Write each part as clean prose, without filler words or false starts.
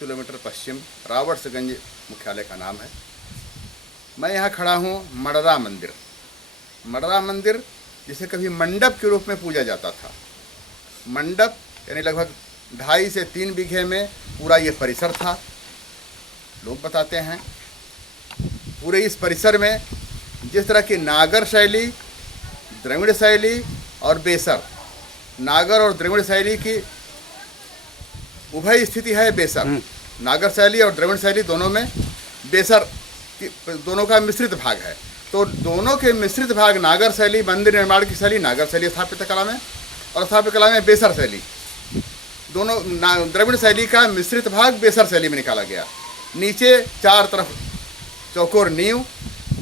Kilometre पश्चिम रावर्ट्सगंज मुख्यालय का नाम है। मैं यहाँ खड़ा हूँ मडरा मंदिर। मडरा मंदिर जिसे कभी मंडप के रूप में पूजा जाता था। मंडप यानी लगभग 2.5 से 3 बीघे में पूरा ये परिसर था। लोग बताते हैं पूरे इस परिसर में जिस तरह की नागर शैली, द्रविड़ शैली और बेसर, नागर और द्रविड़ शैली की उभय स्थिति है। बेसर, नागर शैली और द्रविड़ शैली दोनों में बेसर की दोनों का मिश्रित भाग है। तो दोनों के मिश्रित भाग नागर शैली, मंदिर निर्माण की शैली नागर शैली स्थापत्य कला में, और स्थापत्य कला में बेसर शैली, दोनों द्रविड़ शैली का मिश्रित भाग बेसर शैली में निकाला गया। नीचे 4 तरफ चौकोर नींव,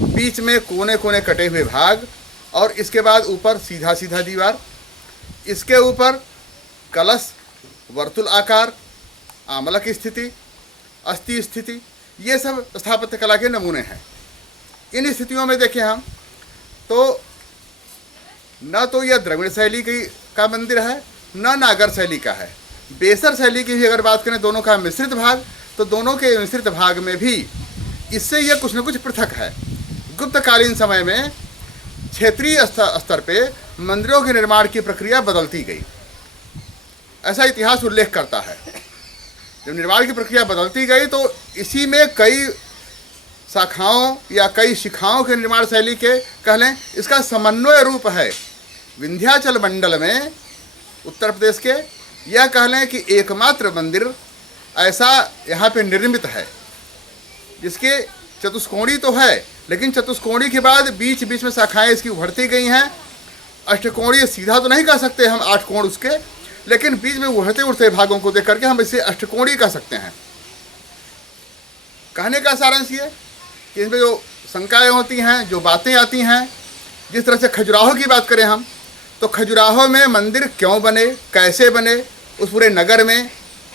बीच में कोने कोने कटे हुए भाग, और इसके बाद ऊपर सीधा सीधा दीवार, इसके ऊपर कलश, वर्तुल आकार, आमलक स्थिति, अस्थि स्थिति, ये सब स्थापत्य कला के नमूने हैं। इन स्थितियों में देखें हम तो न तो यह द्रविड़ शैली का मंदिर है, न नागर शैली का है। बेसर शैली की भी अगर बात करें, दोनों का मिश्रित भाग, तो दोनों के मिश्रित भाग में भी इससे यह कुछ न कुछ पृथक है। गुप्तकालीन समय में क्षेत्रीय स्तर पे मंदिरों के निर्माण की प्रक्रिया बदलती गई, ऐसा इतिहास उल्लेख करता है। जब निर्माण की प्रक्रिया बदलती गई तो इसी में कई शाखाओं या कई शिखाओं के निर्माण शैली के कह लें, इसका समन्वय रूप है। विंध्याचल मंडल में उत्तर प्रदेश के यह कह लें कि एकमात्र मंदिर ऐसा यहाँ पे निर्मित है जिसके चतुष्कोणी तो है, लेकिन चतुष्कोणी के बाद बीच बीच में शाखाएं इसकी उभरती गई हैं। अष्टकोणीय सीधा तो नहीं कह सकते हम 8 कोण उसके, लेकिन बीच में उभरते उठते भागों को देख करके हम इसे अष्टकोणीय कह सकते हैं। कहने का सारांश ये कि इसमें जो शंकाएं होती हैं, जो बातें आती हैं, जिस तरह से खजुराहो की बात करें हम, तो खजुराहो में मंदिर क्यों बने, कैसे बने, उस पूरे नगर में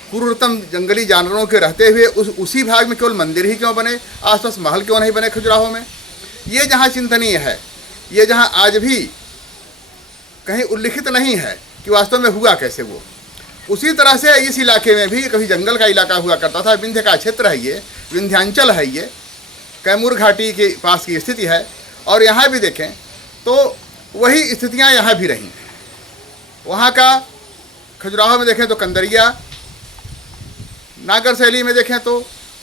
क्रूरतम जंगली जानवरों के रहते हुए उसी भाग में केवल मंदिर ही क्यों बने, आसपास महल क्यों नहीं बने खजुराहो में, ये जहाँ चिंतनीय है, ये जहाँ आज भी कहीं उल्लिखित नहीं है कि वास्तव में हुआ कैसे वो। उसी तरह से इस इलाके में भी कभी जंगल का इलाका हुआ करता था। विंध्य का क्षेत्र है ये, विंध्यांचल है ये, कैमूर घाटी के पास की स्थिति है। और यहाँ भी देखें तो वही स्थितियाँ यहाँ भी रहीं। वहाँ का खजुराहो में देखें तो कंदरिया, नागर शैली में देखें तो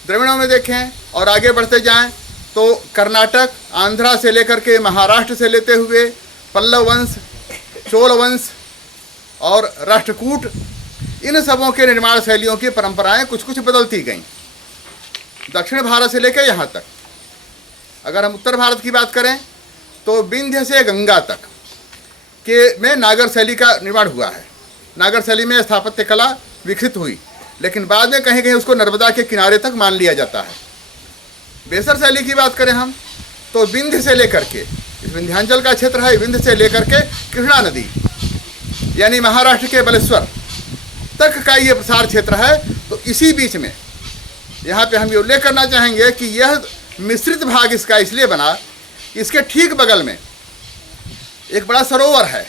द्रविड़ों में देखें, और आगे बढ़ते जाएं तो कर्नाटक, आंध्रा से लेकर के महाराष्ट्र से लेते हुए पल्लव वंश, चोल वंश और राष्ट्रकूट, इन सबों के निर्माण शैलियों की परंपराएं कुछ कुछ बदलती गईं। दक्षिण भारत से लेकर यहाँ तक, अगर हम उत्तर भारत की बात करें तो विंध्य से गंगा तक के में नागर शैली का निर्माण हुआ है। नागर शैली में स्थापत्य कला विकसित हुई, लेकिन बाद में कहीं कहीं उसको नर्मदा के किनारे तक मान लिया जाता है। बेसर शैली की बात करें हम तो विंध्य से लेकर के, इस विंध्यांचल का क्षेत्र है, विंध्य से लेकर के कृष्णा नदी यानी महाराष्ट्र के बालेश्वर तक का ये प्रसार क्षेत्र है। तो इसी बीच में यहाँ पे हम ये उल्लेख करना चाहेंगे कि यह मिश्रित भाग इसका इसलिए बना, इसके ठीक बगल में एक बड़ा सरोवर है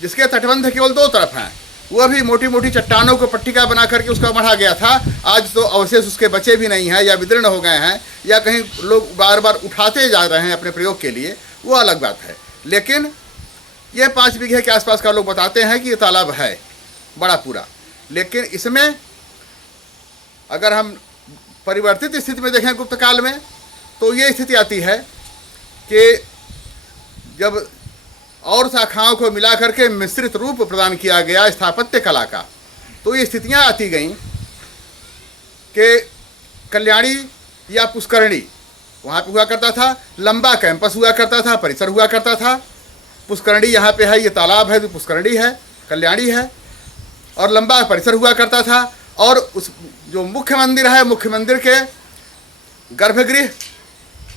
जिसके तटबंध केवल 2 तरफ हैं। वह भी मोटी मोटी चट्टानों को पट्टिका बना करके उसका बढ़ा गया था। आज तो अवशेष उसके बचे भी नहीं हैं, या विदीर्ण हो गए हैं, या कहीं लोग बार बार उठाते जा रहे हैं अपने प्रयोग के लिए, वो अलग बात है। लेकिन ये 5 बीघे के आसपास का लोग बताते हैं कि ये तालाब है बड़ा पूरा। लेकिन इसमें अगर हम परिवर्तित स्थिति में देखें गुप्त काल में, तो ये स्थिति आती है कि जब और शाखाओं को मिला करके मिश्रित रूप प्रदान किया गया स्थापत्य कला का, तो ये स्थितियाँ आती गईं कि कल्याणी या पुष्करणी वहाँ पे हुआ करता था, लंबा कैंपस हुआ करता था, परिसर हुआ करता था। पुष्करणी यहाँ पे है, ये तालाब है तो पुष्करणी है, कल्याणी है, और लंबा परिसर हुआ करता था। और उस जो मुख्य मंदिर है, मुख्य मंदिर के गर्भगृह,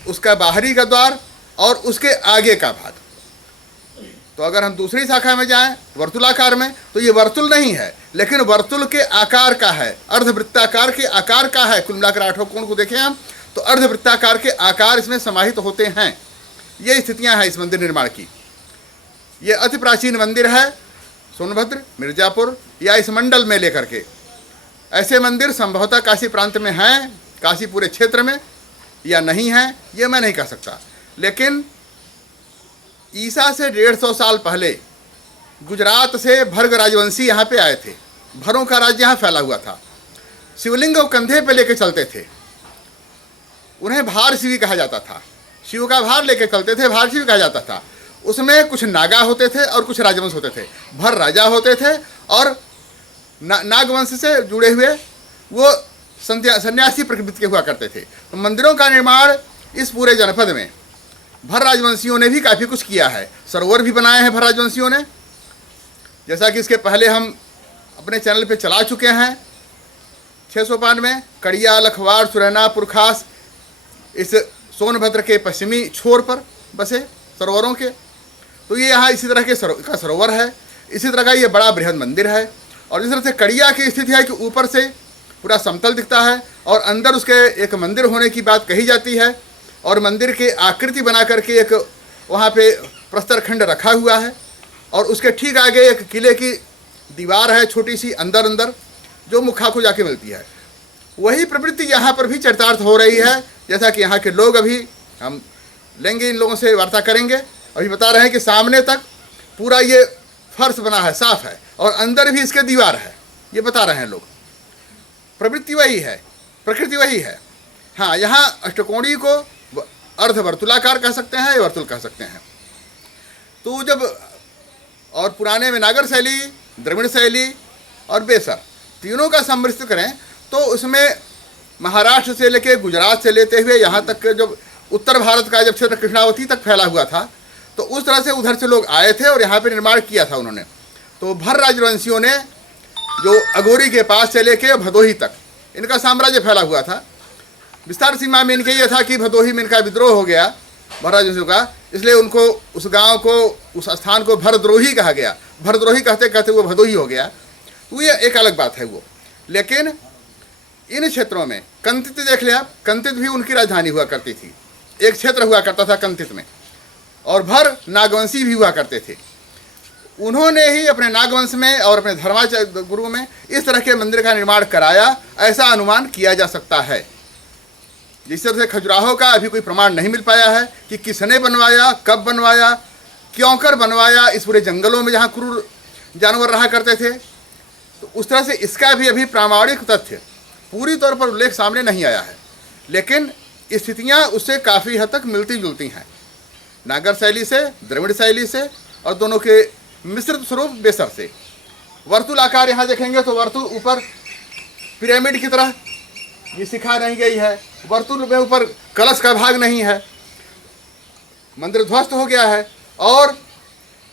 उसका बाहरी का द्वार और उसके आगे का भाग। तो अगर हम दूसरी शाखा में जाएं वर्तुलाकार में, तो ये वर्तुल नहीं है, लेकिन वर्तुल के आकार का है, अर्धवृत्ताकार के आकार का है। कुल मिलाकर 8 कोण को देखें हम तो अर्धवृत्ताकार के आकार इसमें समाहित होते हैं। ये स्थितियां हैं इस मंदिर निर्माण की। ये अति प्राचीन मंदिर है, सोनभद्र, मिर्जापुर या इस मंडल में लेकर के ऐसे मंदिर संभवतः काशी प्रांत में हैं, काशी पूरे क्षेत्र में, या नहीं हैं ये मैं नहीं कह सकता। लेकिन ईसा से 150 साल पहले गुजरात से भर्ग राजवंशी यहाँ पे आए थे। भरों का राज्य यहाँ फैला हुआ था। शिवलिंग को कंधे पे लेके चलते थे, उन्हें भार शिवी कहा जाता था। शिव का भार लेके चलते थे, भार शिवी कहा जाता था। उसमें कुछ नागा होते थे और कुछ राजवंश होते थे। भर राजा होते थे और नागवंश से जुड़े हुए वो सन्यासी प्रकृति के हुआ करते थे। तो मंदिरों का निर्माण इस पूरे जनपद में भर राजवंशियों ने भी काफ़ी कुछ किया है। सरोवर भी बनाए हैं भर राजवंशियों ने, जैसा कि इसके पहले हम अपने चैनल पे चला चुके हैं। 605 में कड़िया, लखवाड़, सुरैना, पुरखास इस सोनभद्र के पश्चिमी छोर पर बसे सरोवरों के। तो ये यहाँ इसी तरह के सरोवर है। इसी तरह का ये बड़ा बृहद मंदिर है। और इस तरह से कड़िया की स्थिति है कि ऊपर से पूरा समतल दिखता है और अंदर उसके एक मंदिर होने की बात कही जाती है। और मंदिर की आकृति बना करके एक वहाँ पे प्रस्तर खंड रखा हुआ है और उसके ठीक आगे एक किले की दीवार है छोटी सी अंदर अंदर, जो मुखा को जाके मिलती है। वही प्रवृत्ति यहाँ पर भी चरितार्थ हो रही है, जैसा कि यहाँ के लोग, अभी हम लेंगे इन लोगों से वार्ता करेंगे, अभी बता रहे हैं कि सामने तक पूरा ये फर्श बना है, साफ है, और अंदर भी इसके दीवार है। ये बता रहे हैं लोग। प्रवृत्ति वही है, प्रकृति वही है। हाँ, यहाँ अष्टकोणी को अर्धवर्तुलाकार कह सकते हैं या वर्तुल कह सकते हैं। तो जब और पुराने में नागर शैली, द्रविड़ शैली और बेसर तीनों का सम्मिश्रण करें तो उसमें महाराष्ट्र से लेके गुजरात से लेते हुए यहाँ तक के जब उत्तर भारत का जब क्षेत्र कृष्णावती तक फैला हुआ था, तो उस तरह से उधर से लोग आए थे और यहाँ पे निर्माण किया था उन्होंने। तो भर राजवंशियों ने जो अघोरी के पास से लेके भदोही तक इनका साम्राज्य फैला हुआ था। विस्तार सीमा में इनके ये था कि भदोही में इनका विद्रोह हो गया भर राजवंशियों का, इसलिए उनको उस गांव को, उस स्थान को भरद्रोही कहा गया। भरद्रोही कहते कहते वो भदोही हो गया। तो ये एक अलग बात है वो। लेकिन इन क्षेत्रों में कंतित देख लें आप, कंतित भी उनकी राजधानी हुआ करती थी। एक क्षेत्र हुआ करता था कंतित में, और भर नागवंशी भी हुआ करते थे। उन्होंने ही अपने नागवंश में और अपने धर्माचार्य गुरु में इस तरह के मंदिर का निर्माण कराया, ऐसा अनुमान किया जा सकता है। जिस तरह से खजुराहो का अभी कोई प्रमाण नहीं मिल पाया है कि किसने बनवाया, कब बनवाया, क्यों कर बनवाया, इस पूरे जंगलों में जहाँ क्रूर जानवर रहा करते थे। तो उस तरह से इसका भी अभी प्रामाणिक तथ्य पूरी तौर पर उल्लेख सामने नहीं आया है। लेकिन स्थितियाँ उससे काफ़ी हद तक मिलती जुलती हैं, नागर शैली से, द्रविड़ शैली से, और दोनों के मिश्रित स्वरूप बेसर से। वर्तुल आकार यहाँ देखेंगे तो वर्तुल ऊपर पिरामिड की तरह ये शिखा नहीं गई है, वर्तुल में ऊपर कलश का भाग नहीं है, मंदिर ध्वस्त हो गया है। और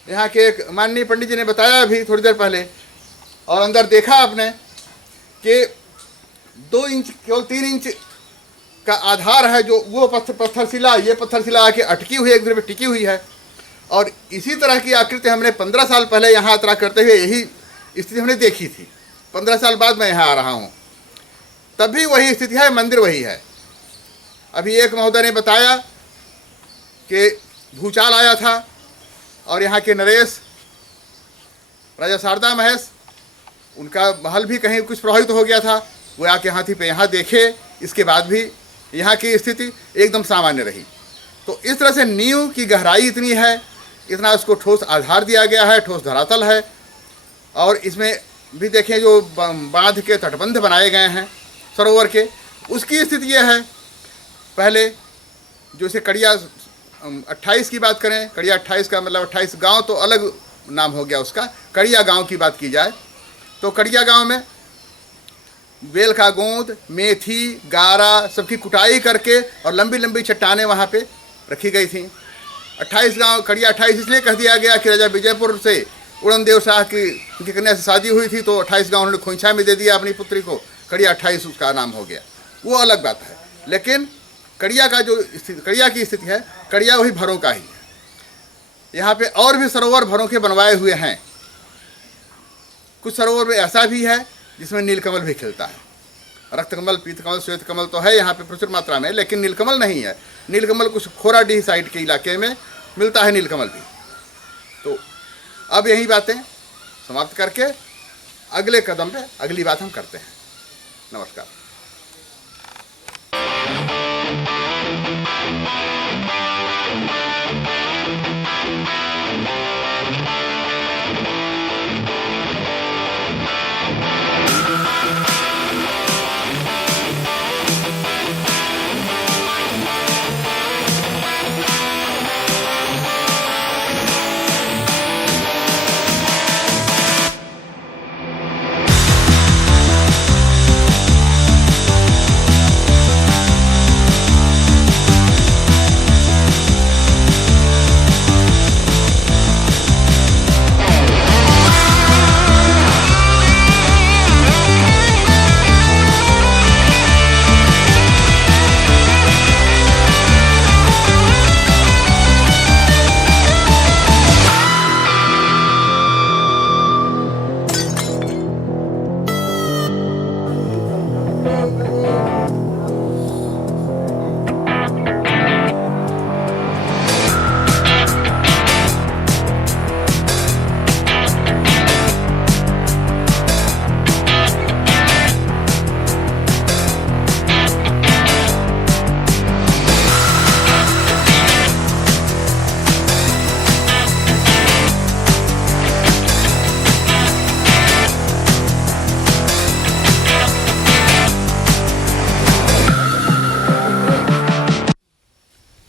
यहाँ के एक माननीय पंडित जी ने बताया अभी थोड़ी देर पहले, और अंदर देखा आपने कि 2 इंच केवल 3 इंच का आधार है, जो वो पत्थर शिला, ये पत्थर शिला आके अटकी हुई, एक दूसरे पे टिकी हुई है। और इसी तरह की आकृति हमने 15 साल पहले यहाँ यात्रा करते हुए यही स्थिति हमने देखी थी। 15 साल बाद मैं यहाँ आ रहा हूँ, तब भी वही स्थिति है, मंदिर वही है। अभी एक महोदय ने बताया कि भूचाल आया था और यहाँ के नरेश, राजा शारदा महेश, उनका महल भी कहीं कुछ प्रभावित हो गया था। वो आके हाथी पे यहाँ देखे, इसके बाद भी यहाँ की स्थिति एकदम सामान्य रही। तो इस तरह से नींव की गहराई इतनी है, इतना उसको ठोस आधार दिया गया है, ठोस धरातल है। और इसमें भी देखें जो बांध के तटबंध बनाए गए हैं सरोवर के, उसकी स्थिति यह है। पहले जो इसे कड़िया 28 की बात करें, कड़िया 28 का मतलब 28 गांव तो अलग नाम हो गया उसका। कड़िया गांव की बात की जाए तो कड़िया गांव में बेल का गोंद, मेथी, गारा सबकी कुटाई करके और लंबी लंबी चट्टानें वहाँ पे रखी गई थी। 28 गांव, कड़िया 28 इसलिए कह दिया गया कि राजा विजयपुर से उड़नदेव शाह की उनकी कन्या से शादी हुई थी, तो 28 गांव उन्होंने खोइछा में दे दिया अपनी पुत्री को, कड़िया 28 उसका नाम हो गया। वो अलग बात है। लेकिन कड़िया का जो स्थिति, कड़िया की स्थिति है, कड़िया वही भरों का ही है। यहाँ पे और भी सरोवर भरों के बनवाए हुए हैं। कुछ सरोवर में ऐसा भी है जिसमें नीलकमल भी खिलता है। रक्तकमल, पीतकमल, श्वेत कमल तो है यहाँ पे प्रचुर मात्रा में, लेकिन नीलकमल नहीं है। नीलकमल कुछ खोराडीह साइड के इलाके में मिलता है नीलकमल भी। तो अब यही बातें समाप्त करके अगले कदम पे अगली बात हम करते हैं। नमस्कार।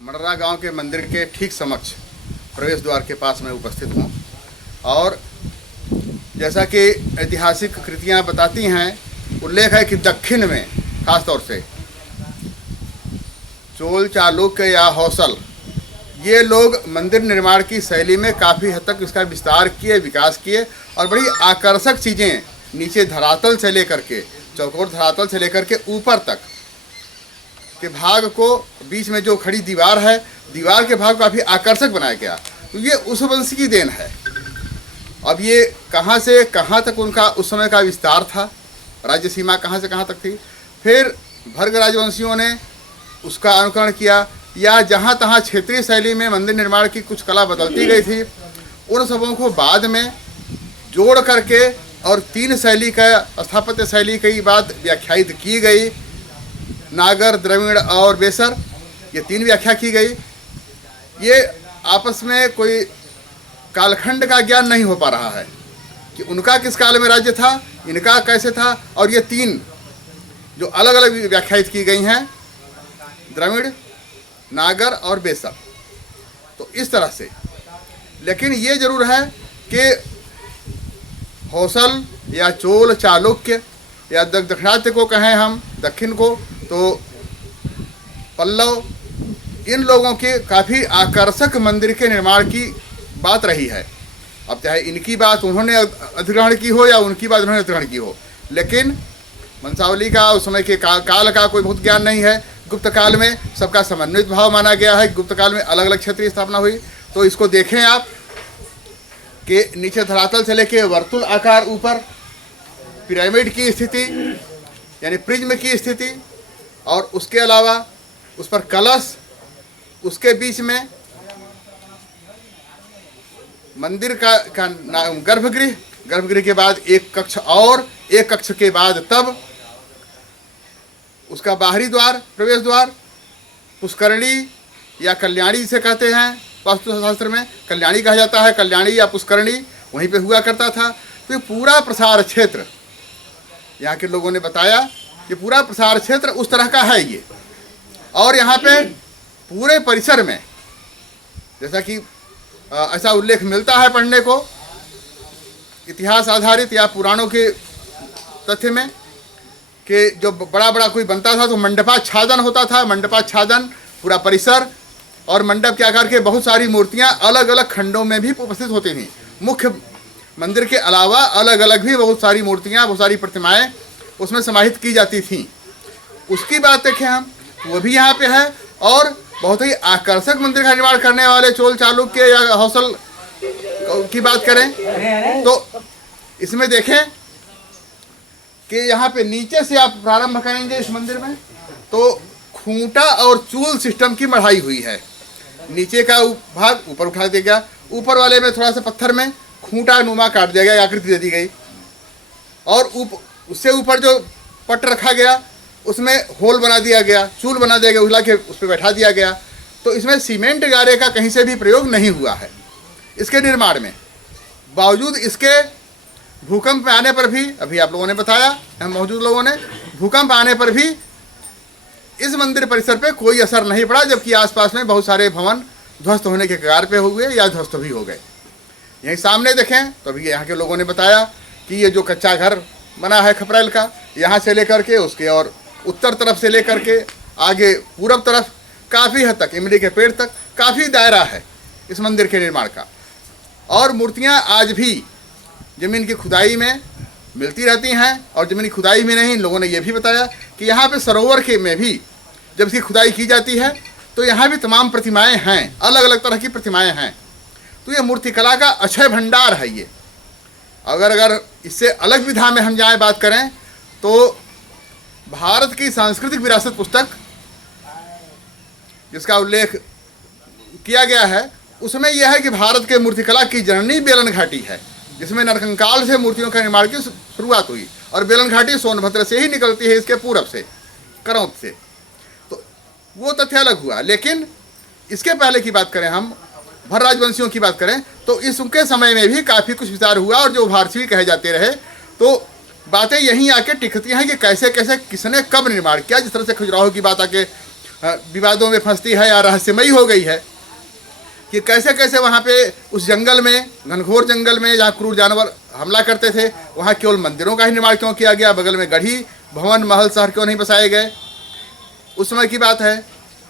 मडरा गांव के मंदिर के ठीक समक्ष प्रवेश द्वार के पास मैं उपस्थित हूं और जैसा कि ऐतिहासिक कृतियां बताती हैं, उल्लेख है कि दक्षिण में खास तौर से चोल, चालुक्य या हौसल, ये लोग मंदिर निर्माण की शैली में काफ़ी हद तक इसका विस्तार किए, विकास किए और बड़ी आकर्षक चीज़ें नीचे धरातल से लेकर के, चौकोर धरातल से लेकर के ऊपर तक के भाग को, बीच में जो खड़ी दीवार है, दीवार के भाग को काफ़ी आकर्षक बनाया गया। तो ये उस वंश की देन है। अब ये कहाँ से कहाँ तक उनका उस समय का विस्तार था, राज्य सीमा कहाँ से कहाँ तक थी, फिर भर्ग राजवंशियों ने उसका अनुकरण किया या जहाँ तहाँ क्षेत्रीय शैली में मंदिर निर्माण की कुछ कला बदलती गई थी, उन सबों को बाद में जोड़ करके और 3 शैली का, स्थापत्य शैली की बात व्याख्यायित की गई। नागर, द्रविड़ और बेसर, ये 3 व्याख्या की गई। ये आपस में कोई कालखंड का ज्ञान नहीं हो पा रहा है कि उनका किस काल में राज्य था, इनका कैसे था, और ये 3 जो अलग अलग व्याख्यायित की गई हैं, द्रविड़, नागर और बेसर। तो इस तरह से, लेकिन ये जरूर है कि हौसल या चोल, चालुक्य या दक्षिणात्य को कहें हम, दक्षिण को, तो पल्लव, इन लोगों के काफ़ी आकर्षक मंदिर के निर्माण की बात रही है। अब चाहे इनकी बात उन्होंने अधिग्रहण की हो या उनकी बात उन्होंने अधिग्रहण की हो, लेकिन वंशावली का उस समय के काल का कोई बहुत ज्ञान नहीं है। गुप्त काल में सबका समन्वित भाव माना गया है। गुप्त काल में अलग अलग क्षेत्रीय स्थापना हुई। तो इसको देखें आप कि नीचे धरातल से लेके वर्तुल आकार, ऊपर पिरामिड की स्थिति यानी प्रिज्म की स्थिति, और उसके अलावा उस पर कलश, उसके बीच में मंदिर का गर्भगृह, गर्भगृह के बाद एक कक्ष और एक कक्ष के बाद तब उसका बाहरी द्वार, प्रवेश द्वार, पुष्करणी या कल्याणी जिसे कहते हैं वास्तुशास्त्र में, कल्याणी कहा जाता है, कल्याणी या पुष्करणी वहीं पे हुआ करता था। तो ये पूरा प्रसार क्षेत्र, यहाँ के लोगों ने बताया कि पूरा प्रसार क्षेत्र उस तरह का है ये। और यहाँ पे पूरे परिसर में, जैसा कि ऐसा उल्लेख मिलता है पढ़ने को इतिहास आधारित या पुराणों के तथ्य में, कि जो बड़ा बड़ा कोई बनता था तो मंडपाच्छादन होता था। मंडपाच्छादन पूरा परिसर और मंडप के आकार के बहुत सारी मूर्तियाँ अलग अलग खंडों में भी उपस्थित होती थीं। मुख्य मंदिर के अलावा अलग अलग भी बहुत सारी मूर्तियाँ, बहुत सारी प्रतिमाएँ उसमें समाहित की जाती थीं। उसकी बात देखें हम, वो भी यहाँ पे है। और बहुत ही आकर्षक मंदिर का निर्माण करने वाले चोल, चालुक्य या हौसल की बात करें तो इसमें देखें कि यहाँ पे नीचे से आप प्रारंभ करेंगे इस मंदिर में तो खूंटा और चूल सिस्टम की मढ़ाई हुई है। नीचे का भाग ऊपर उठा दिया गया, ऊपर वाले में थोड़ा सा पत्थर में खूंटा नुमा काट दिया गया, आकृति दे दी गई, और उससे ऊपर जो पट रखा गया, उसमें होल बना दिया गया, चूल बना दिया गया, उठला के उस पर बैठा दिया गया। तो इसमें सीमेंट गारे का कहीं से भी प्रयोग नहीं हुआ है इसके निर्माण में। बावजूद इसके भूकंप आने पर भी, अभी आप लोगों ने बताया, हम मौजूद लोगों ने, भूकंप आने पर भी इस मंदिर परिसर पे कोई असर नहीं पड़ा, जबकि आसपास में बहुत सारे भवन ध्वस्त होने के कगार पे हुए या ध्वस्त भी हो गए। यहीं सामने देखें तो अभी यहाँ के लोगों ने बताया कि ये जो कच्चा घर बना है खपरेल का, यहाँ से लेकर के उसके और उत्तर तरफ से लेकर के आगे पूरब तरफ काफ़ी हद तक, इमली के पेड़ तक काफ़ी दायरा है इस मंदिर के निर्माण का। और मूर्तियाँ आज भी ज़मीन की खुदाई में मिलती रहती हैं, और ज़मीन की खुदाई में नहीं, लोगों ने ये भी बताया कि यहाँ पे सरोवर के में भी जब इसकी खुदाई की जाती है तो यहाँ भी तमाम प्रतिमाएं हैं, अलग अलग तरह की प्रतिमाएं हैं। तो ये मूर्तिकला का अक्षय भंडार है ये। अगर इससे अलग विधा में हम जाएँ बात करें तो भारत की सांस्कृतिक विरासत पुस्तक जिसका उल्लेख किया गया है, उसमें यह है कि भारत के मूर्तिकला की जननी बेलन घाटी है, जिसमें नरकंकाल से मूर्तियों का निर्माण की शुरुआत हुई, और बेलन घाटी सोनभद्र से ही निकलती है, इसके पूरब से, करौंद से। तो वो तथ्य अलग हुआ। लेकिन इसके पहले की बात करें, हम भर राजवंशियों की बात करें, तो इस उनके समय में भी काफ़ी कुछ विचार हुआ, और जो भारतीय कहे जाते रहे, तो बातें यहीं आके टिकती हैं कि कैसे कैसे किसने कब निर्माण किया। जिस तरह से खजुराहो की बात आके विवादों में फंसती है या रहस्यमयी हो गई है कि कैसे कैसे वहाँ पे उस जंगल में, घनघोर जंगल में जहाँ क्रूर जानवर हमला करते थे, वहाँ केवल मंदिरों का ही निर्माण क्यों किया गया, बगल में गढ़ी भवन महल शहर क्यों नहीं बसाए गए, उस समय की बात है,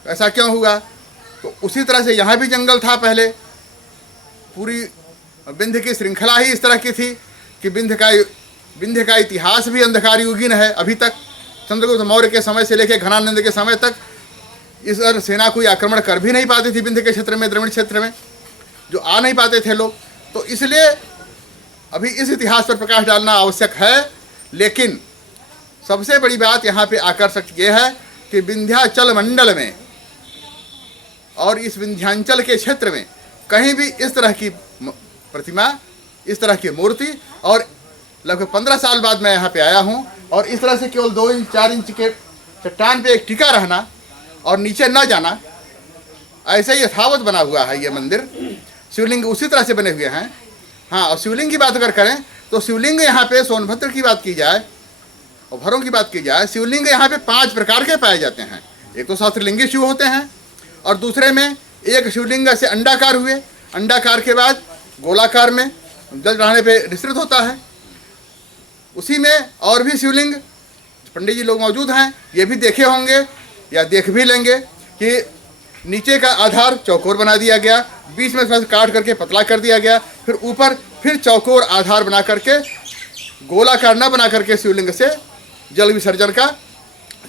ऐसा क्यों हुआ। तो उसी तरह से यहाँ भी जंगल था पहले, पूरी विंध्य की श्रृंखला ही इस तरह की थी कि विंध्य का इतिहास भी अंधकार युगीन है अभी तक। चंद्रगुप्त मौर्य के समय से लेकर घनानंद के समय तक इस पर सेना कोई आक्रमण कर भी नहीं पाती थी विंध्य के क्षेत्र में, द्रविड़ क्षेत्र में जो आ नहीं पाते थे लोग। तो इसलिए अभी इस इतिहास पर प्रकाश डालना आवश्यक है। लेकिन सबसे बड़ी बात यहाँ पे आकर्षक ये है कि विंध्याचल मंडल में और इस विंध्यांचल के क्षेत्र में कहीं भी इस तरह की प्रतिमा, इस तरह की मूर्ति, और लगभग 15 साल बाद मैं यहाँ पे आया हूँ, और इस तरह से केवल 2 इंच 4 इंच के चट्टान पे एक टिका रहना और नीचे न जाना, ऐसे ही यथावत बना हुआ है ये मंदिर। शिवलिंग उसी तरह से बने हुए हैं। हाँ, और शिवलिंग की बात अगर करें तो शिवलिंग यहाँ पे सोनभद्र की बात की जाए और भरों की बात की जाए, शिवलिंग यहाँ पे 5 प्रकार के पाए जाते हैं। एक तो सहस्त्रलिंगी शिव होते हैं, और दूसरे में एक शिवलिंग ऐसे अंडाकार हुए, अंडाकार के बाद गोलाकार में जल रहने पे विस्तृत होता है। उसी में और भी शिवलिंग पंडित जी लोग मौजूद हैं, ये भी देखे होंगे या देख भी लेंगे कि नीचे का आधार चौकोर बना दिया गया, बीच में थोड़ा काट करके पतला कर दिया गया, फिर ऊपर फिर चौकोर आधार बना करके, गोलाकार न बना करके शिवलिंग से जल विसर्जन का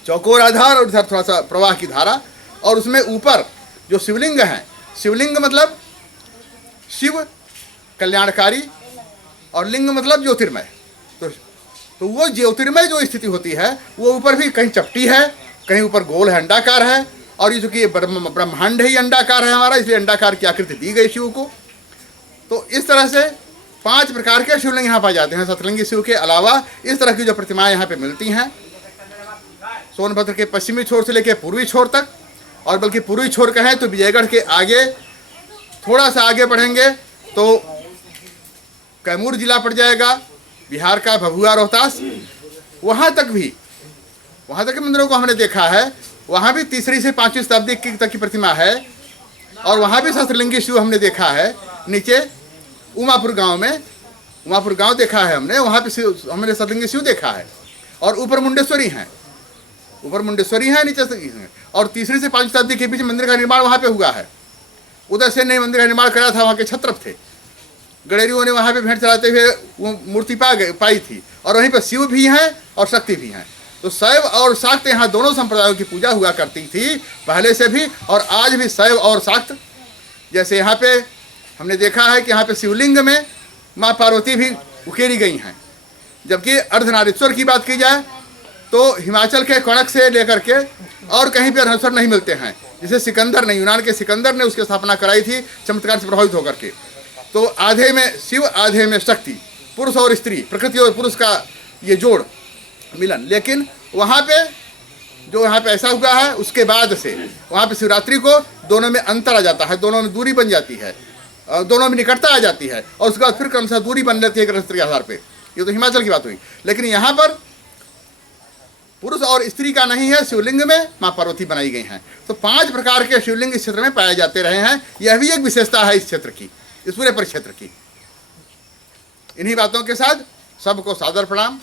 चौकोर आधार और इधर थोड़ा सा प्रवाह की धारा, और उसमें ऊपर जो शिवलिंग हैं, शिवलिंग मतलब शिव कल्याणकारी और लिंग मतलब ज्योतिर्मय। तो वो ज्योतिर्मय जो स्थिति होती है वो ऊपर भी कहीं चपटी है, कहीं ऊपर गोल है, अंडाकार है, और ये चूँकि ब्रह्मांड ही अंडाकार है हमारा, इसलिए अंडाकार की आकृति दी गई शिव को। तो इस तरह से 5 प्रकार के शिवलिंग यहाँ पाए जाते हैं। सतलिंगी शिव के अलावा इस तरह की जो प्रतिमाएं यहाँ पे मिलती हैं सोनभद्र के पश्चिमी छोर से लेकर पूर्वी छोर तक, और बल्कि पूर्वी छोर कहें तो विजयगढ़ के आगे थोड़ा सा आगे बढ़ेंगे तो कैमूर जिला पड़ जाएगा, बिहार का भभुआ रोहतास, वहाँ तक के मंदिरों को हमने देखा है। वहाँ भी 3री से 5वीं शताब्दी तक की प्रतिमा है, और वहाँ भी सहस्त्रलिंगी शिव हमने देखा है। नीचे उमापुर गांव देखा है हमने, वहाँ पे हमने सहस्त्रलिंगी शिव देखा है, और ऊपर मुंडेश्वरी हैं, नीचे से। और 3री से 5वीं शताब्दी के बीच मंदिर का निर्माण वहाँ पे हुआ है। उदयसेन ने मंदिर का निर्माण करा था, वहाँ के छत्रप थे, गणेरियों ने वहाँ पे भेंट चलाते हुए वो मूर्ति पाई थी, और वहीं पर शिव भी हैं और शक्ति भी हैं। तो शैव और शाक्त यहाँ दोनों संप्रदायों की पूजा हुआ करती थी पहले से भी, और आज भी शैव और शाक्त। जैसे यहाँ पे हमने देखा है कि यहाँ पे शिवलिंग में माँ पार्वती भी उकेरी गई हैं, जबकि अर्धनारीश्वर की बात की जाए तो हिमाचल के कोणार्क से लेकर के और कहीं पे अर्धनारीश्वर नहीं मिलते हैं। जिसे सिकंदर ने, यूनान के सिकंदर ने उसकी स्थापना कराई थी चमत्कार से प्रभावित होकर के। तो आधे में शिव आधे में शक्ति, पुरुष और स्त्री, प्रकृति और पुरुष का ये जोड़ मिलन। लेकिन वहाँ पे जो यहाँ पे ऐसा हुआ है उसके बाद से वहाँ पे शिवरात्रि को दोनों में अंतर आ जाता है, दोनों में दूरी बन जाती है, दोनों में निकटता आ जाती है और उसके बाद फिर क्रमशः दूरी बन जाती है गृहस्थ के आधार पे। ये तो हिमाचल की बात हुई। लेकिन यहाँ पर पुरुष और स्त्री का नहीं है, शिवलिंग में माँ पार्वती बनाई गई हैं। तो 5 प्रकार के शिवलिंग इस क्षेत्र में पाए जाते रहे हैं। यह भी एक विशेषता है इस क्षेत्र की, इस पूरे परिक्षेत्र की। इन्हीं बातों के साथ सबको सादर प्रणाम।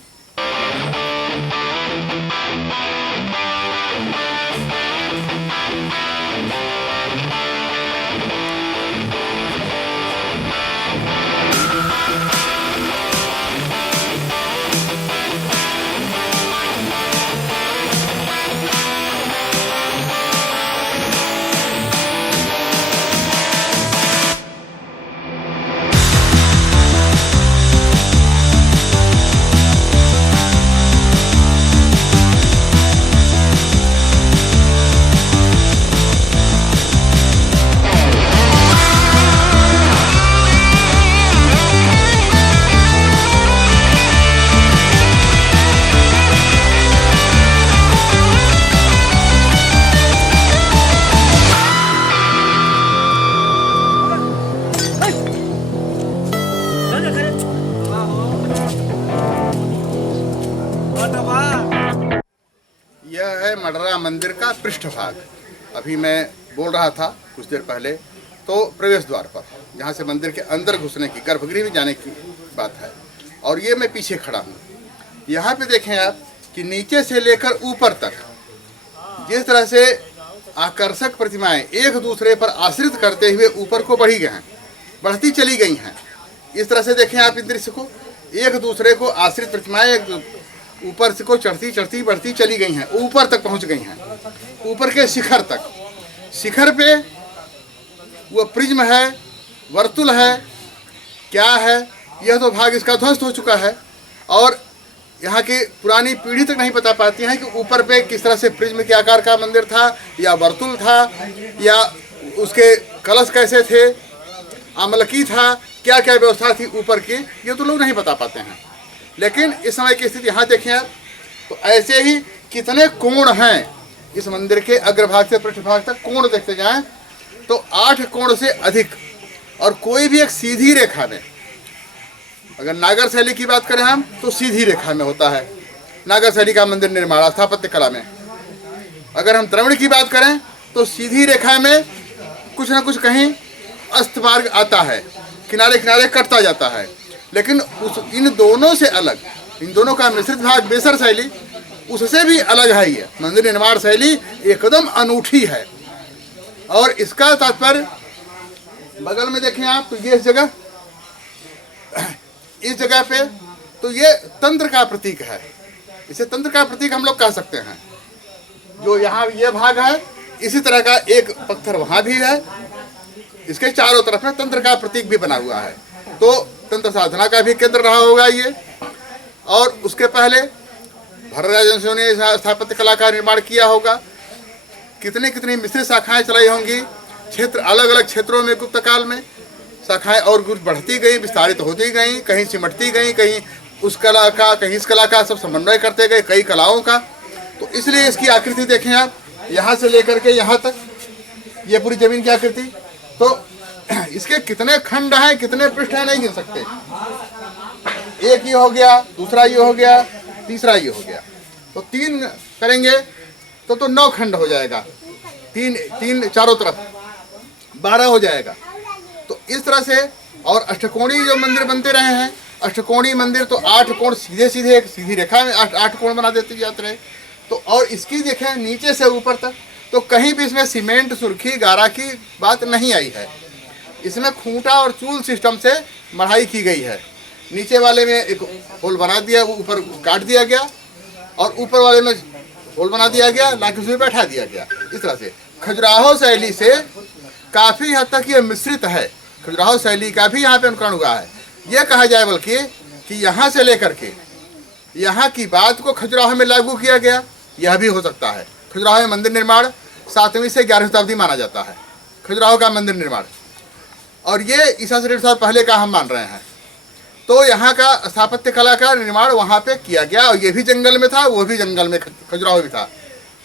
यह है मडरा मंदिर का पृष्ठभाग। अभी मैं बोल रहा था कुछ देर पहले, तो प्रवेश द्वार पर जहाँ से मंदिर के अंदर घुसने की, गर्भगृह में जाने की बात है। और ये मैं पीछे खड़ा हूँ। यहाँ पे देखें आप कि नीचे से लेकर ऊपर तक जिस तरह से आकर्षक प्रतिमाएं एक दूसरे पर आश्रित करते हुए ऊपर को बढ़ी गए हैं, बढ़ती चली गई हैं। इस तरह से देखें आप इस दृश्य को, एक दूसरे को आश्रित प्रतिमाएं ऊपर से को चढ़ती चढ़ती बढ़ती चली गई हैं, ऊपर तक पहुंच गई हैं, ऊपर के शिखर तक। शिखर पे वो प्रिज्म है, वर्तुल है, क्या है, यह तो भाग इसका ध्वस्त हो चुका है। और यहाँ की पुरानी पीढ़ी तक नहीं बता पाती हैं कि ऊपर पे किस तरह से प्रिज्म के आकार का मंदिर था, या वर्तुल था, या उसके कलश कैसे थे, आमलकी था, क्या क्या व्यवस्था थी ऊपर की, ये तो लोग नहीं बता पाते हैं। लेकिन इस समय की स्थिति यहाँ देखें आप, तो ऐसे ही कितने कोण हैं इस मंदिर के अग्रभाग से पृष्ठभाग तक। कोण देखते जाएं तो 8 कोण से अधिक, और कोई भी एक सीधी रेखा में, अगर नागर शैली की बात करें हम तो सीधी रेखा में होता है नागर शैली का मंदिर निर्माण स्थापत्य कला में। अगर हम द्रविड़ की बात करें तो सीधी रेखा में कुछ ना कुछ कहीं अस्त मार्ग आता है, किनारे किनारे कटता जाता है। लेकिन इन दोनों से अलग, इन दोनों का मिश्रित भाग बेसर शैली, उससे भी अलग है। ये मंदिर निर्माण शैली एकदम अनूठी है। और इसका तात्पर्य बगल में देखें आप तो ये इस जगह पे तो ये तंत्र का प्रतीक है। इसे तंत्र का प्रतीक हम लोग कह सकते हैं। जो यहाँ ये भाग है, इसी तरह का एक पत्थर वहाँ भी है, इसके चारों तरफ में तंत्र का प्रतीक भी बना हुआ है। तो तंत्र साधना का भी केंद्र रहा होगा ये। और उसके पहले भरतराजवंशियों ने स्थापत्य कला का निर्माण किया होगा। कितनी कितनी मिश्रित शाखाएं चलाई होंगी, क्षेत्र अलग अलग क्षेत्रों में गुप्त काल में शाखाएं और कुछ बढ़ती गई, विस्तारित होती गई, कहीं सिमटती गई, कहीं उस कला का, कहीं इस कला का, सब समन्वय करते गए कई कलाओं का। तो इसलिए इसकी आकृति देखें आप, यहाँ से लेकर के यहाँ तक ये पूरी जमीन की आकृति। तो इसके कितने खंड हैं, कितने पृष्ठ हैं, नहीं गिन सकते। एक ये हो गया, दूसरा ये हो गया, तीसरा ये हो गया, तो 3 करेंगे तो 9 खंड हो जाएगा। 3 चारों तरफ 12 हो जाएगा। तो इस तरह से, और अष्टकोणीय जो मंदिर बनते रहे हैं, अष्टकोणीय मंदिर तो 8 कोण सीधे सीधे एक सीधी रेखा में 8 कोण बना देते जाते रहे। तो और इसकी देखें नीचे से ऊपर तक, तो कहीं भी इसमें सीमेंट, सुर्खी, गारा की बात नहीं आई है। इसमें खूंटा और चूल सिस्टम से मढ़ाई की गई है। नीचे वाले में एक होल बना दिया, ऊपर काट दिया गया, और ऊपर वाले में होल बना दिया गया, लाके उसमें बैठा दिया गया। इस तरह से खजुराहो शैली से काफ़ी हद तक ये मिश्रित है। खजुराहो शैली का भी यहाँ पे अनुकरण हुआ है। यह कहा जाए बल्कि कि यहाँ से लेकर के यहाँ की बात को खजुराहो में लागू किया गया, यह भी हो सकता है। खजुराहो में मंदिर निर्माण 7वीं से 11वीं शताब्दी माना जाता है, खजुराहो का मंदिर निर्माण। और ये ईसा से 150 साल पहले का हम मान रहे हैं। तो यहाँ का स्थापत्य कला का निर्माण वहाँ पे किया गया, और ये भी जंगल में था, वो भी जंगल में, खजुराहो भी था।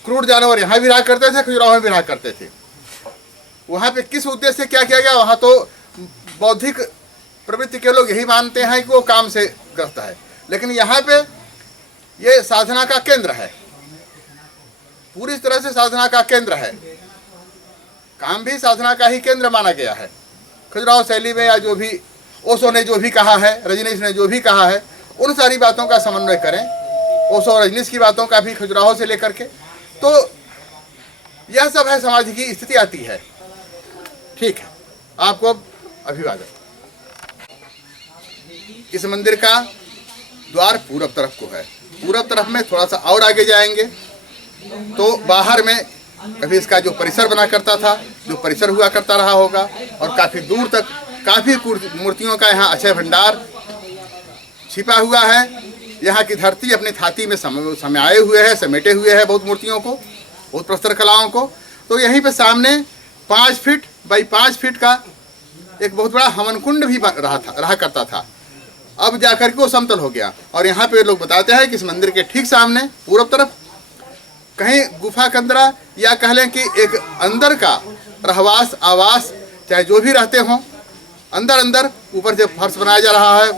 क्रूर जानवर यहाँ भी रहा करते थे, खजुराहो में भी रहा करते थे। वहाँ पे किस उद्देश्य से क्या किया गया, वहाँ तो बौद्धिक प्रवृत्ति के लोग यही मानते हैं कि वो काम से ग्रस्त है, लेकिन यहाँ पे ये साधना का केंद्र है, पूरी तरह से साधना का केंद्र है। काम भी साधना का ही केंद्र माना गया है। खजुराहो शैली में, या जो भी ओशो ने जो भी कहा है, रजनीश ने जो भी कहा है, उन सारी बातों का समन्वय करें, ओशो और रजनीश की बातों का भी खजुराहो से लेकर के, तो यह सब है समाधि की स्थिति आती है। ठीक है, आपको अभिवादन। इस मंदिर का द्वार पूरब तरफ को है। पूरब तरफ में थोड़ा सा और आगे जाएंगे तो बाहर में कभी इसका जो परिसर बना करता था, जो परिसर हुआ करता रहा होगा, और काफ़ी दूर तक काफ़ी मूर्तियों का यहाँ अक्षय भंडार छिपा हुआ है। यहाँ की धरती अपनी छाती में समाये हुए है, समेटे हुए है बहुत मूर्तियों को, बहुत प्रस्तर कलाओं को। तो यहीं पे सामने 5 फीट बाई 5 फीट का एक बहुत बड़ा हवन कुंड भी रहा करता था। अब जाकर के वो समतल हो गया, और यहाँ पे लोग बताते हैं कि इस मंदिर के ठीक सामने पूरब तरफ कहीं गुफा के अंदर, या कह लें कि एक अंदर का रहवास आवास, चाहे जो भी रहते हों, अंदर ऊपर से फर्श बनाया जा रहा है,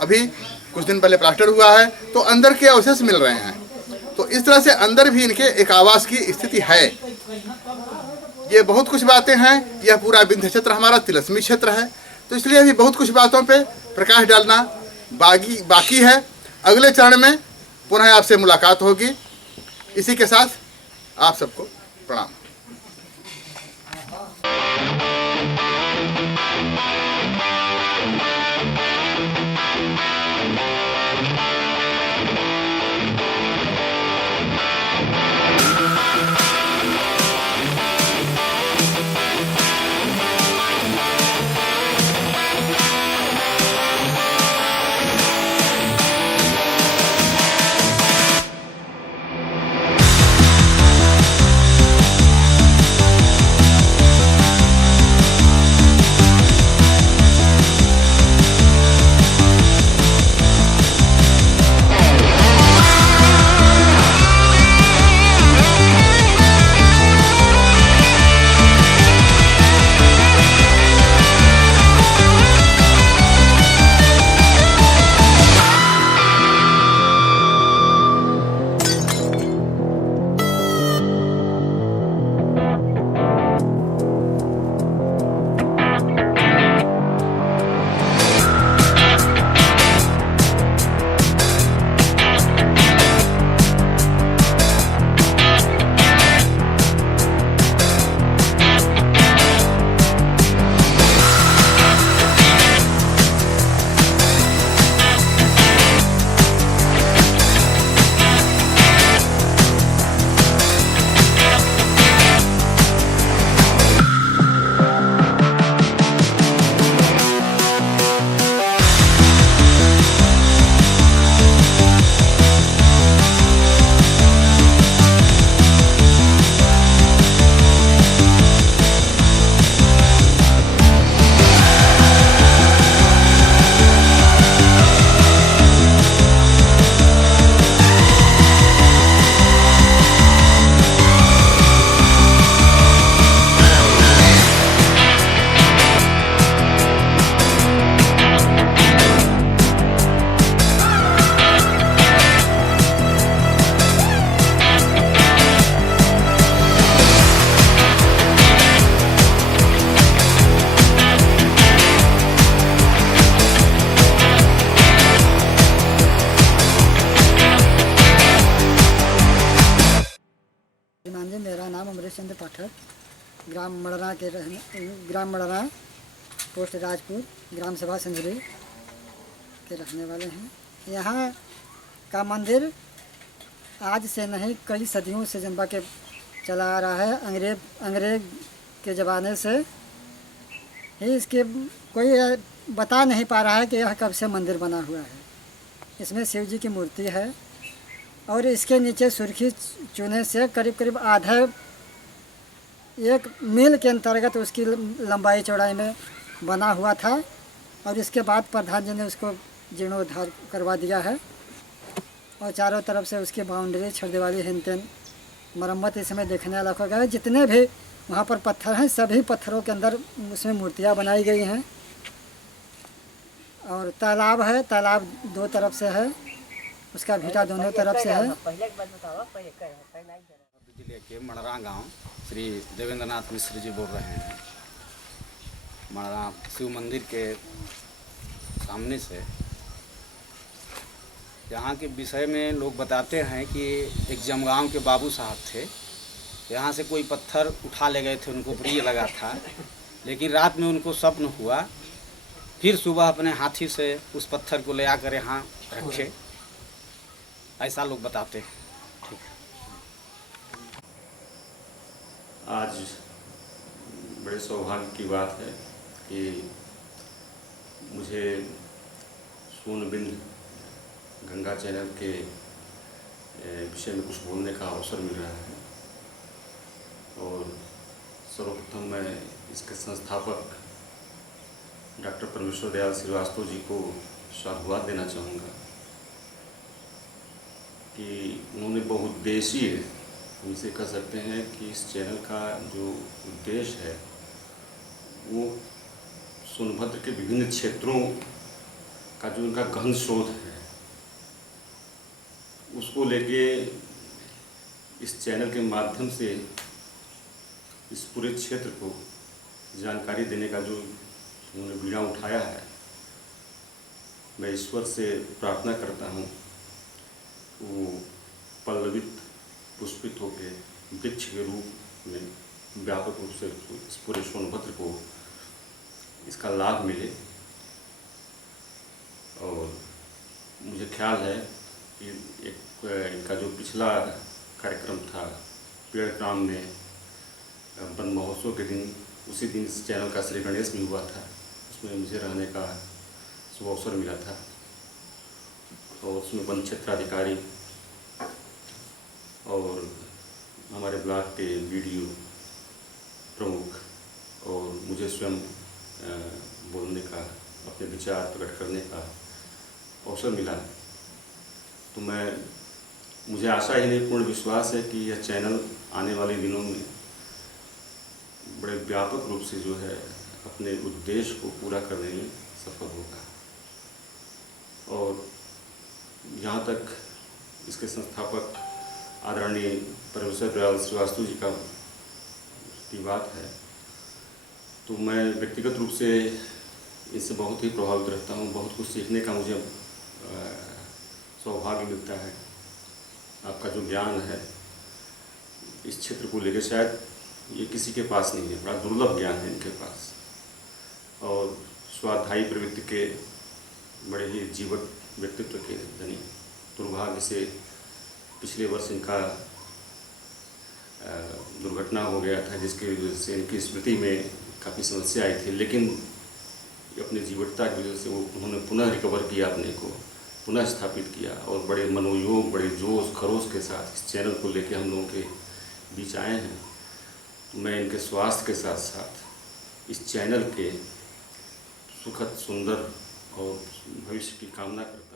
अभी कुछ दिन पहले प्लास्टर हुआ है, तो अंदर के अवशेष मिल रहे हैं। तो इस तरह से अंदर भी इनके एक आवास की स्थिति है। ये बहुत कुछ बातें हैं। यह पूरा विंध्य क्षेत्र हमारा तिलस्मी क्षेत्र है, तो इसलिए अभी बहुत कुछ बातों पे प्रकाश डालना बाकी है। अगले चरण में पुनः आपसे मुलाकात होगी। इसी के साथ आप सबको प्रणाम। मेरा नाम अमरीश चंद्र पाठक, ग्राम मड़रा, पोस्ट राजपुर, ग्राम सभा संजरी के रहने वाले हैं। यहाँ का मंदिर आज से नहीं, कई सदियों से जनता के चला आ रहा है। अंग्रेज के ज़माने से ही इसके कोई बता नहीं पा रहा है कि यह कब से मंदिर बना हुआ है। इसमें शिव जी की मूर्ति है, और इसके नीचे सुर्खी चूने से करीब करीब आधा 1 मील के अंतर्गत उसकी लंबाई चौड़ाई में बना हुआ था। और इसके बाद प्रधान जी ने उसको जीर्णोद्धार करवा दिया है और चारों तरफ से उसकी बाउंड्री छड़ दीवारी हिन तेन मरम्मत इस समय देखने लायक हो गया है। जितने भी वहाँ पर पत्थर हैं सभी पत्थरों के अंदर उसमें मूर्तियाँ बनाई गई हैं। और तालाब है, तालाब दो तरफ से है, उसका भीटा दोनों तरफ से है। जिले के मणरा गांव श्री देवेंद्रनाथ मिश्र जी बोल रहे हैं। मणरा शिव मंदिर के सामने से यहाँ के विषय में लोग बताते हैं कि एक जमगांव के बाबू साहब थे, यहाँ से कोई पत्थर उठा ले गए थे, उनको प्रिय लगा था, लेकिन रात में उनको स्वप्न हुआ, फिर सुबह अपने हाथी से उस पत्थर को ले आकर यहाँ रखे, ऐसा लोग बताते हैं। आज बड़े सौभाग्य की बात है कि मुझे सोनबिंद गंगा चैनल के विषय में कुछ बोलने का अवसर मिल रहा है। और सर्वप्रथम मैं इसके संस्थापक डॉक्टर परमेश्वर दयाल श्रीवास्तव जी को साधुवाद देना चाहूँगा कि उन्होंने बहुउद्देशीय, हम इसे कह सकते हैं कि इस चैनल का जो उद्देश्य है वो सोनभद्र के विभिन्न क्षेत्रों का जो उनका गहन शोध है उसको लेके इस चैनल के माध्यम से इस पूरे क्षेत्र को जानकारी देने का जो उन्होंने बीड़ा उठाया है, मैं ईश्वर से प्रार्थना करता हूँ वो पल्लवित पुष्पित होकर वृक्ष के रूप में व्यापक रूप से इस पूरे सोनभद्र को इसका लाभ मिले। और मुझे ख्याल है कि एक इनका जो पिछला कार्यक्रम था पेड़ ग्राम में वन महोत्सव के दिन, उसी दिन इस चैनल का श्री गणेश भी हुआ था, उसमें मुझे रहने का शुभ अवसर मिला था। और उसमें वन क्षेत्राधिकारी और हमारे ब्लॉक के बीडीओ प्रमुख और मुझे स्वयं बोलने का, अपने विचार प्रकट करने का अवसर मिला। तो मुझे आशा ही नहीं, पूर्ण विश्वास है कि यह चैनल आने वाले दिनों में बड़े व्यापक रूप से जो है अपने उद्देश्य को पूरा करने में सफल होगा। और यहाँ तक इसके संस्थापक आदरणीय परमेश्वर दयाल श्रीवास्तव जी की बात है, तो मैं व्यक्तिगत रूप से इससे बहुत ही प्रभावित रहता हूँ। बहुत कुछ सीखने का मुझे सौभाग्य मिलता है। आपका जो ज्ञान है इस क्षेत्र को लेकर शायद ये किसी के पास नहीं है, बड़ा दुर्लभ ज्ञान है इनके पास। और स्वाध्यायी प्रवृत्ति के बड़े ही जीवट व्यक्तित्व के धनी। दुर्भाग्य से पिछले वर्ष इनका दुर्घटना हो गया था, जिसकी वजह से इनकी स्मृति में काफ़ी समस्या आई थी, लेकिन अपनी जीवटता की वजह से वो उन्होंने पुनः रिकवर किया, अपने को पुनः स्थापित किया और बड़े मनोयोग, बड़े जोश खरोश के साथ इस चैनल को लेकर हम लोगों के बीच आए हैं। तो मैं इनके स्वास्थ्य के साथ साथ इस चैनल के सुखद, सुंदर और भविष्य की कामना करता हूँ।